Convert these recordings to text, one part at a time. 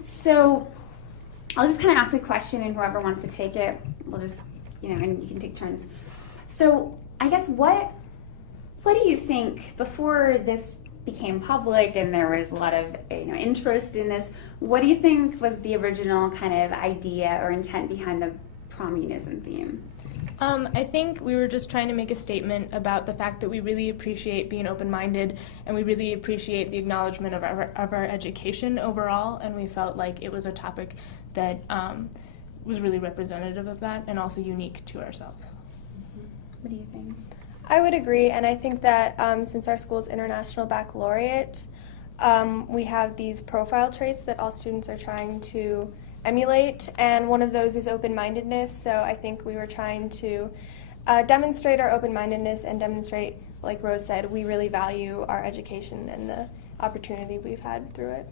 So I'll just kind of ask a question, and whoever wants to take it, we'll just, and you can take turns. So I guess what do you think, before this became public and there was a lot of interest in this, what do you think was the original kind of idea or intent behind the Prom-unism theme? I think we were just trying to make a statement about the fact that we really appreciate being open-minded, and we really appreciate the acknowledgement of our education overall, and we felt like it was a topic that was really representative of that and also unique to ourselves. What do you think? I would agree, and I think that since our school's International Baccalaureate, we have these profile traits that all students are trying to emulate, and one of those is open-mindedness, so I think we were trying to demonstrate our open-mindedness and demonstrate, like Rose said, we really value our education and the opportunity we've had through it.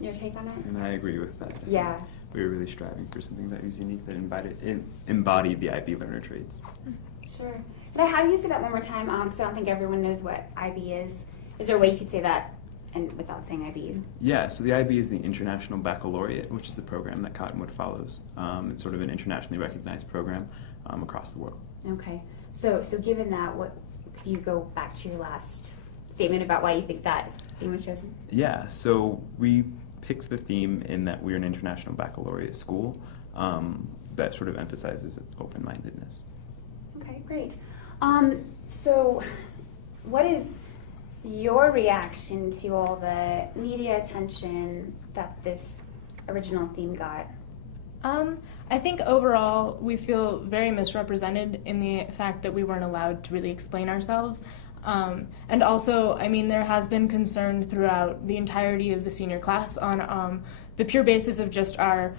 Your take on it? And I agree with that. Yeah. We were really striving for something that was unique, that embodied the IB learner traits. Sure. Could I have you say that one more time? Because I don't think everyone knows what IB is. Is there a way you could say that and without saying IB? Yeah, so the IB is the International Baccalaureate, which is the program that Cottonwood follows. It's sort of an internationally recognized program across the world. Okay. So given that, what could you go back to your last statement about why you think that theme was chosen? Yeah, so we picked the theme in that we're an international baccalaureate school that sort of emphasizes open-mindedness. Okay, great. So what is your reaction to all the media attention that this original theme got? I think overall we feel very misrepresented in the fact that we weren't allowed to really explain ourselves. And also, there has been concern throughout the entirety of the senior class on the pure basis of just our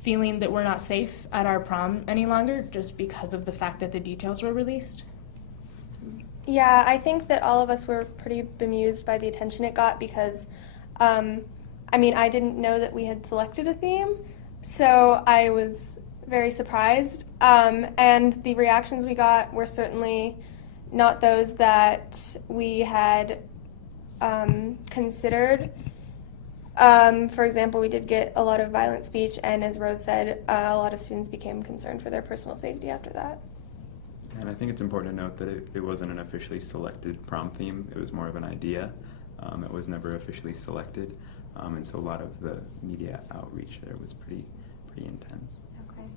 feeling that we're not safe at our prom any longer, just because of the fact that the details were released. Yeah, I think that all of us were pretty bemused by the attention it got because, I didn't know that we had selected a theme, so I was very surprised. And the reactions we got were certainly not those that we had considered. For example, we did get a lot of violent speech, and as Rose said, a lot of students became concerned for their personal safety after that. And I think it's important to note that it wasn't an officially selected prom theme. It was more of an idea. It was never officially selected. And so a lot of the media outreach there was pretty intense. Okay.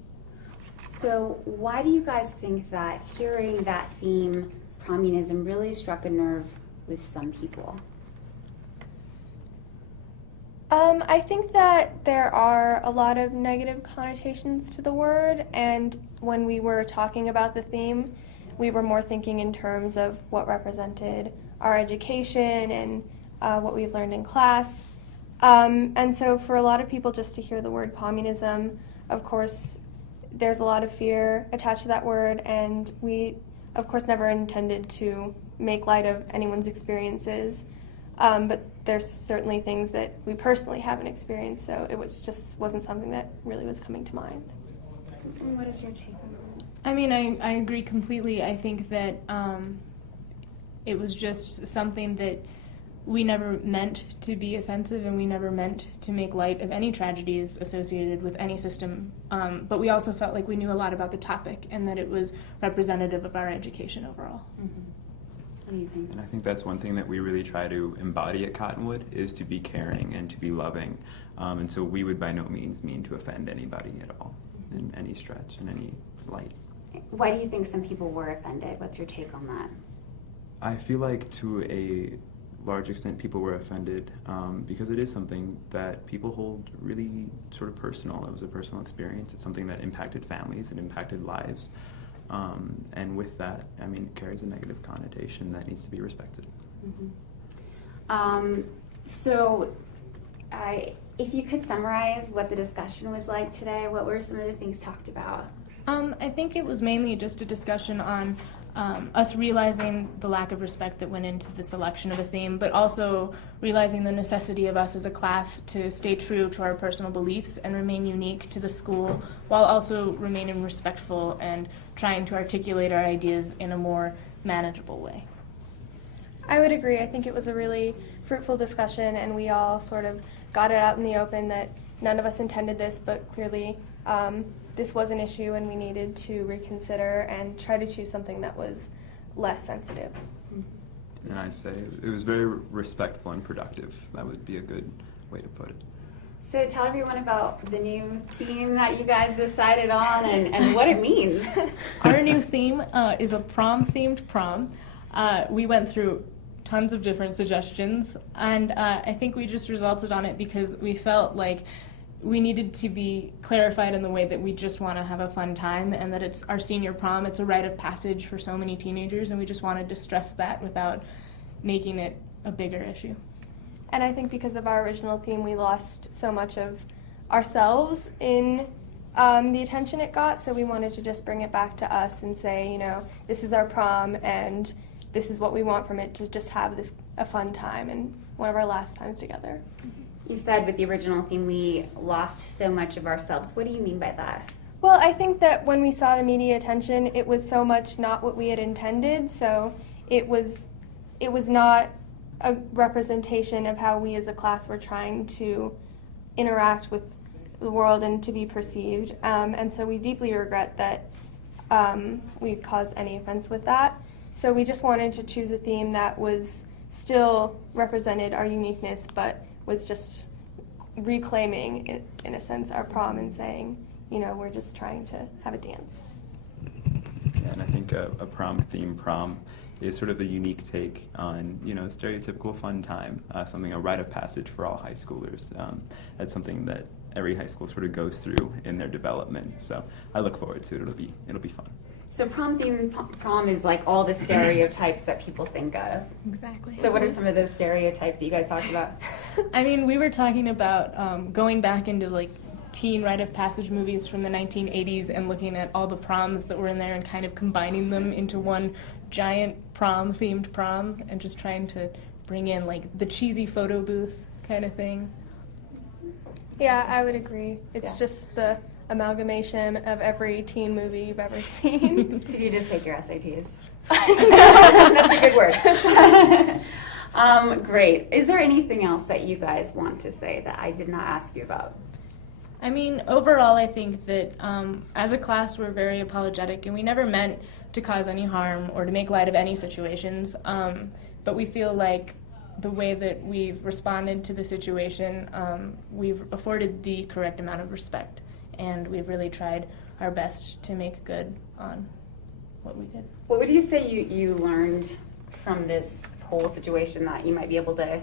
So why do you guys think that hearing that theme, Prom-unism, really struck a nerve with some people? I think that there are a lot of negative connotations to the word, and when we were talking about the theme, we were more thinking in terms of what represented our education and what we've learned in class. And so for a lot of people, just to hear the word communism, of course, there's a lot of fear attached to that word, and we, of course, never intended to make light of anyone's experiences. But there's certainly things that we personally haven't experienced, so it wasn't something that really was coming to mind. And what is your take on that? I agree completely. I think that it was just something that we never meant to be offensive, and we never meant to make light of any tragedies associated with any system. But we also felt like we knew a lot about the topic and that it was representative of our education overall. Mm-hmm. What do you think? And I think that's one thing that we really try to embody at Cottonwood, is to be caring and to be loving. And so we would by no means mean to offend anybody at all, in any stretch, in any light. Why do you think some people were offended? What's your take on that? I feel like to a large extent people were offended because it is something that people hold really sort of personal. It was a personal experience. It's something that impacted families, it impacted lives. And with that, it carries a negative connotation that needs to be respected. Mm-hmm. If you could summarize what the discussion was like today, what were some of the things talked about? I think it was mainly just a discussion on us realizing the lack of respect that went into the selection of a theme, but also realizing the necessity of us as a class to stay true to our personal beliefs and remain unique to the school, while also remaining respectful and trying to articulate our ideas in a more manageable way. I would agree. I think it was a really fruitful discussion, and we all sort of got it out in the open that none of us intended this, but clearly this was an issue and we needed to reconsider and try to choose something that was less sensitive. And I say it was very respectful and productive. That would be a good way to put it. So tell everyone about the new theme that you guys decided on and what it means. Our new theme is a prom-themed prom. We went through tons of different suggestions, and I think we just resulted on it because we felt like we needed to be clarified in the way that we just want to have a fun time, and that it's our senior prom. It's a rite of passage for so many teenagers, and we just wanted to stress that without making it a bigger issue. And I think because of our original theme, we lost so much of ourselves in the attention it got, so we wanted to just bring it back to us and say, you know, this is our prom and this is what we want from it, to just have a fun time and one of our last times together. You said with the original theme we lost so much of ourselves. What do you mean by that? Well, I think that when we saw the media attention, it was so much not what we had intended, so it was not a representation of how we as a class were trying to interact with the world and to be perceived. And so we deeply regret that we caused any offense with that. So we just wanted to choose a theme that was still represented our uniqueness, but was just reclaiming, in a sense, our prom and saying, you know, we're just trying to have a dance. Yeah, and I think a prom-themed prom is sort of a unique take on, you know, a stereotypical fun time, a rite of passage for all high schoolers. That's something that every high school sort of goes through in their development. So I look forward to it. It'll be fun. So prom-themed prom is like all the stereotypes that people think of. Exactly. So what are some of those stereotypes that you guys talked about? I mean, we were talking about going back into like teen rite of passage movies from the 1980s and looking at all the proms that were in there and kind of combining them into one giant prom-themed prom and just trying to bring in like the cheesy photo booth kind of thing. Yeah, I would agree. It's Yeah. just the amalgamation of every teen movie you've ever seen. Did you just take your SATs? That's a good word. Great. Is there anything else that you guys want to say that I did not ask you about? I mean, overall, I think that as a class, we're very apologetic, and we never meant to cause any harm or to make light of any situations. But we feel like the way that we've responded to the situation, we've afforded the correct amount of respect, and we've really tried our best to make good on what we did. What would you say you learned from this whole situation that you might be able to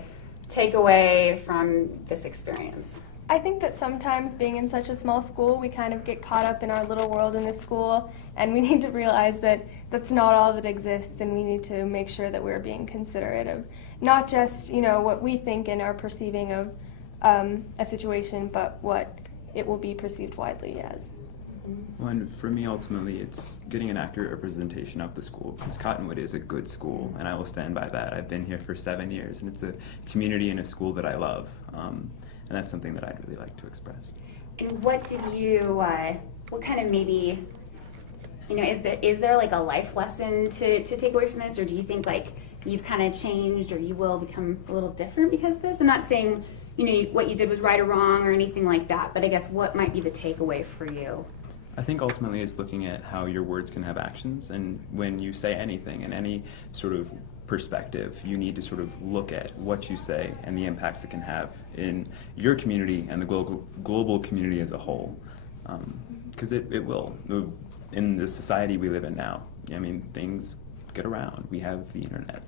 take away from this experience? I think that sometimes being in such a small school, we kind of get caught up in our little world in this school, and we need to realize that that's not all that exists, and we need to make sure that we're being considerate of not just, you know, what we think and are perceiving of a situation, but what it will be perceived widely as. Well, and for me, ultimately, it's getting an accurate representation of the school, because Cottonwood is a good school, and I will stand by that. I've been here for 7 years, and it's a community and a school that I love. And that's something that I'd really like to express. And what did you, what kind of maybe, you know, is there like a life lesson to take away from this, or do you think like you've kind of changed or you will become a little different because of this? I'm not saying, you know, what you did was right or wrong or anything like that, but I guess what might be the takeaway for you? I think ultimately it's looking at how your words can have actions, and when you say anything in any sort of perspective, you need to sort of look at what you say and the impacts it can have in your community and the global community as a whole. Because it will. In the society we live in now, I mean, things get around. We have the internet.